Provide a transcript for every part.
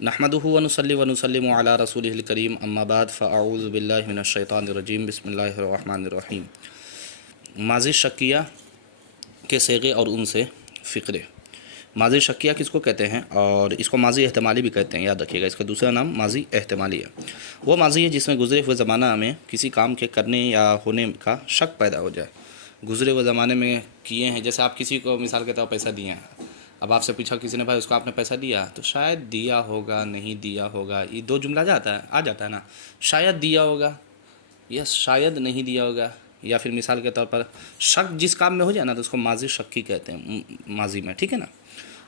नहमदुहु व नुसल्ली व नुसल्लिमु अला रसूलिहिल करीम अम्मा बाद फ़अऊज़ु बिल्लाहि मिनश शैतानिर रजीम बिस्मिल्लाहिर रहमानिर रहीम। माज़ी शक्किया के सेगे और उनसे फ़िक्रे। माज़ी शक्किया किसको कहते हैं और इसको माज़ी एहतमाली भी कहते हैं, याद रखिएगा। इसका दूसरा नाम माज़ी एहतमाली है। वो माज़ी है जिसमें गुज़रे हुए ज़माना में किसी काम के करने या होने का शक पैदा हो जाए। गुज़रे हुए ज़माने में किए हैं, जैसे आप किसी को मिसाल के तौर पर पैसा दिए हैं, अब आपसे पूछा किसी ने, भाई उसको आपने पैसा दिया, तो शायद दिया होगा, नहीं दिया होगा, ये दो जुमला आ जाता है ना। शायद दिया होगा या शायद नहीं दिया होगा, या फिर मिसाल के तौर पर शक जिस काम में हो जाए ना, तो उसको माजी शक्की कहते हैं माजी में, ठीक है ना।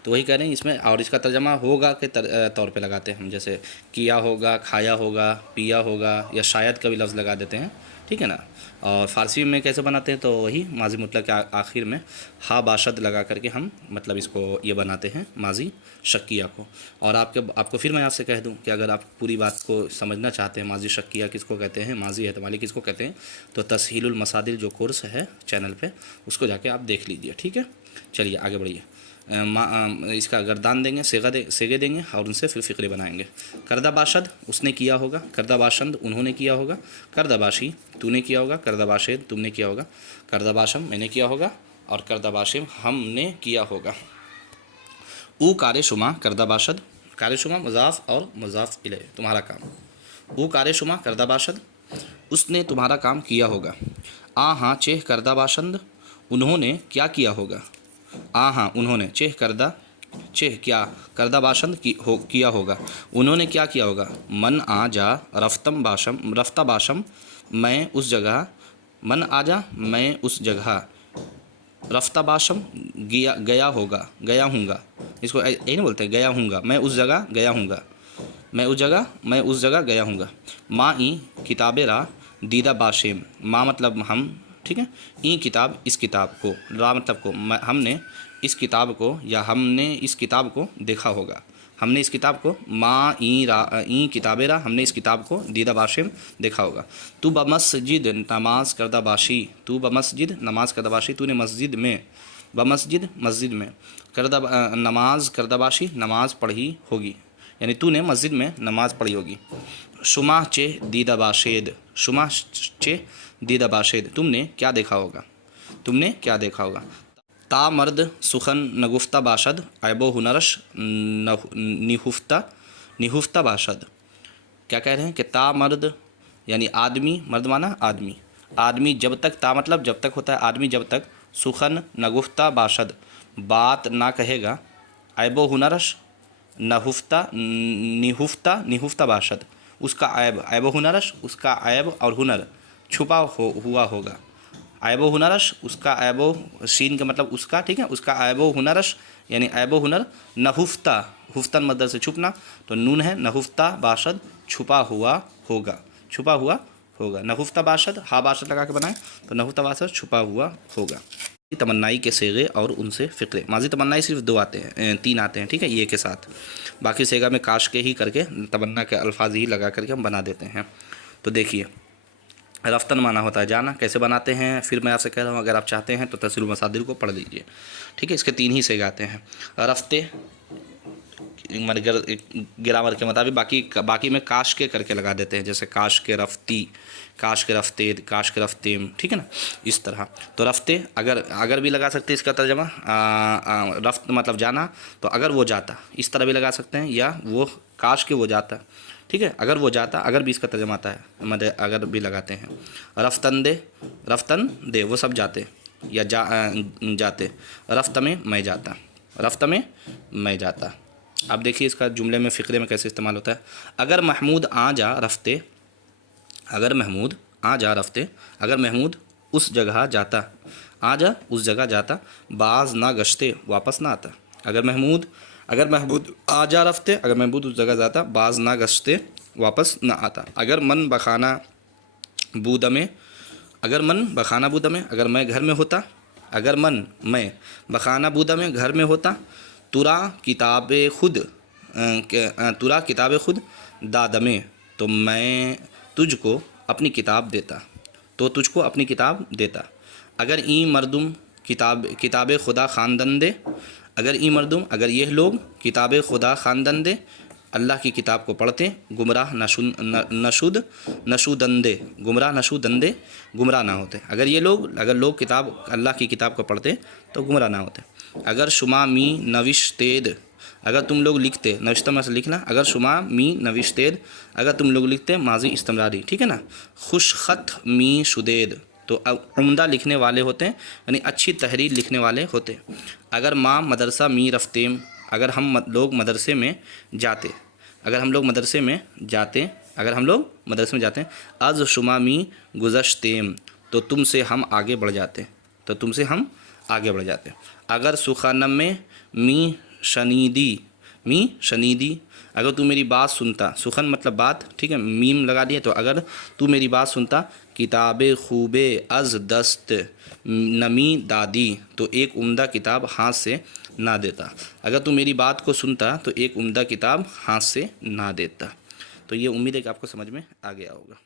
तो वही कह रहे हैं इसमें, और इसका तर्जमा होगा के तौर पे लगाते हैं हम, जैसे किया होगा, खाया होगा, पिया होगा, या शायद का भी लफ्ज़ लगा देते हैं, ठीक है ना। और फ़ारसी में कैसे बनाते हैं, तो वही माजी मुतलक के आखिर में हा बाशद लगा करके हम मतलब इसको ये बनाते हैं माजी शक्किया को। और आपको फिर मैं आपसे कह दूं कि अगर आप पूरी बात को समझना चाहते हैं माजी शक्किया किसको कहते हैं, माजी एहतमाली किसको कहते हैं, तो तस्हीलुल मसादिर जो कोर्स है चैनल पे, उसको जाके आप देख लीजिए, ठीक है। चलिए आगे बढ़िए। इसका गर्दान देंगे, सेगे देंगे और उनसे फिर फ़िक्रे बनाएंगे। करदा बाशद उसने किया होगा, करदा बाशंद उन्होंने किया होगा, करदा बाशी तूने किया होगा, करदा बाशेद तुमने किया होगा, करदा बाशम मैंने किया होगा, और करदा बाशिम हमने किया होगा। ऊ कार शुमा करदा बाशद, कार शुमा मुज़ाफ़ और मुज़ाफ़ इलैह तुम्हारा काम। ऊ कार शुमा करदा बाशद उसने तुम्हारा काम किया होगा। आ हाँ चेह करदा बाशंद उन्होंने क्या किया होगा। आ हाँ उन्होंने चेह क्या करदा बाशंद किया होगा, उन्होंने क्या किया होगा। मन आ जा रफ्ता बाशम मैं उस जगह, मन आ जा मैं उस जगह, रफ्ता बाशम गया होगा, गया हूँगा। इसको यही नहीं बोलते, गया हूँगा, मैं उस जगह गया हूँगा, मैं उस जगह गया हूँगा। माँ ई किताबे रा दीदा बाशेम, माँ मतलब हम, ठीक है। ई किताब इस किताब को, रा मतलब को, हमने इस किताब को या हमने इस किताब को देखा होगा, हमने इस किताब को, माँ ई किताबे रा हमने इस किताब को दीदा बाशिम देखा होगा। तू बमस्जिद नमाज करदा बाशी, तू बमस्जिद नमाज करदा बाशी तूने मस्जिद में, बमस्जिद मस्जिद में, करदा नमाज करदा बाशी नमाज पढ़ी होगी, यानी तूने मस्जिद में नमाज पढ़ी होगी। शुमा चे दीदा बाशेद, शुमा चे दीदा बाशेद तुमने क्या देखा होगा, तुमने क्या देखा होगा। ता मर्द सुखन नगुफ्ता बाशद ऐबो हुनरश निहुफ्ता बाशद। क्या कह रहे हैं कि ता मर्द यानी आदमी, मर्द माना आदमी, आदमी जब तक, ता मतलब जब तक होता है, आदमी जब तक, सुखन नगुफ्ता बाशद बात ना कहेगा, ऐबो हुनरश निहुफ्ता बाशद उसका ऐब, ऐबो हुनरश उसका ऐब और हुनर छुपा हुआ होगा। ऐबो हुनरश उसका ऐबो शीन का मतलब उसका, ठीक है, उसका ऐबो हुनरश यानी ऐबो हुनर, नहुफ्ता हुफ्तन मदर से छुपना, तो नून है, नहुफ्ता बाशद छुपा हुआ होगा, छुपा हुआ होगा। नहुफ्ता बाशद हा बाशद लगा के बनाए तो नहुफ्ता बाशद छुपा हुआ होगा। तमन्नाई के सेगे और उनसे फ़िक्रे। माजी तमन्नाई सिर्फ दो आते हैं, तीन आते हैं, ठीक है, ये के साथ। बाकी सेगा में काश के ही करके तमन्ना के अल्फाज ही लगा करके हम बना देते हैं। तो देखिए, रफ्तन माना होता है जाना, कैसे बनाते हैं फिर मैं आपसे कह रहा हूँ, अगर आप चाहते हैं तो तस्वीर मसादिर को पढ़ लीजिए, ठीक है। इसके तीन ही सेगा आते हैं, रफ्ते गिरामर के मुताबिक, बाकी में काश के करके लगा देते हैं, जैसे काश के रफ्ती, काश के रफ्ते, काश के रफ्तेम, ठीक है ना, इस तरह। तो रफ्ते अगर भी लगा सकते हैं, इसका तर्जमा रफ्त मतलब जाना, तो अगर वो जाता इस तरह भी लगा सकते हैं, या वो काश के वो जाता, ठीक है, अगर वो जाता, अगर भी इसका तर्जमा आता है, मतलब अगर भी लगाते हैं। रफ्तन दे वो सब जाते या जाते, रफ्त में मैं जाता, रफ्त में मैं जाता। अब देखिए इसका जुमले में फ़िक्रे में कैसे इस्तेमाल होता है। अगर महमूद आ जा रफ्ते, अगर महमूद आ जा रफ्ते, अगर महमूद उस जगह जाता, आ जा उस जगह जाता, बाज ना गश्ते वापस ना आता। अगर महमूद आ जा रफ्ते, अगर महमूद उस जगह जाता, बाज ना गश्ते वापस ना आता। अगर मन बखाना बूदमे, अगर मन बखाना बूदमे, अगर मैं घर में होता, अगर मैं बखाना बूदमे घर में होता, तुरा किताबे खुद दादमे तो मैं तुझको अपनी किताब देता, तो तुझको अपनी किताब देता। अगर ई मर्दुम किताब खुदा ख़ानदन दे, अगर ई मर्दुम अगर यह लोग किताब खुदा ख़ानदन दे, अल्लाह की किताब को पढ़ते गुमराह नशुदंदे गुमराह नशुदंदे गुमराह ना होते। अगर लोग किताब अल्लाह की किताब को पढ़ते तो गुमराह ना होते। अगर शुमा मी नविश्तेद, अगर तुम लोग लिखते, नविश्ता में से लिखना, अगर शुमा मी नविश्तेद, अगर तुम लोग लिखते माजी इस्तमरारी, ठीक है ना। खुशखत मी शुदेद, तो उम्दा लिखने वाले होते हैं, यानी अच्छी तहरीर लिखने वाले होते। अगर माँ मदरसा मी रफ्तेम, अगर हम लोग मदरसे में जाते, अगर हम लोग मदरसे में जाते, अगर हम लोग मदरसे में जाते हैं। अज शुमा मी गुज़श्तेम, तो तुमसे हम आगे बढ़ जाते, तो तुमसे हम आगे बढ़ जाते। अगर सुखानम में मी शनीदी, अगर तू मेरी बात सुनता, सुखन मतलब बात, ठीक है, मीम लगा दिए, तो अगर तू मेरी बात सुनता। किताबे खूबे अज दस्त नमी दादी, तो एक उम्दा किताब हाथ से ना देता। अगर तू मेरी बात को सुनता तो एक उम्दा किताब हाथ से ना देता। तो ये उम्मीद है कि आपको समझ में आ गया होगा।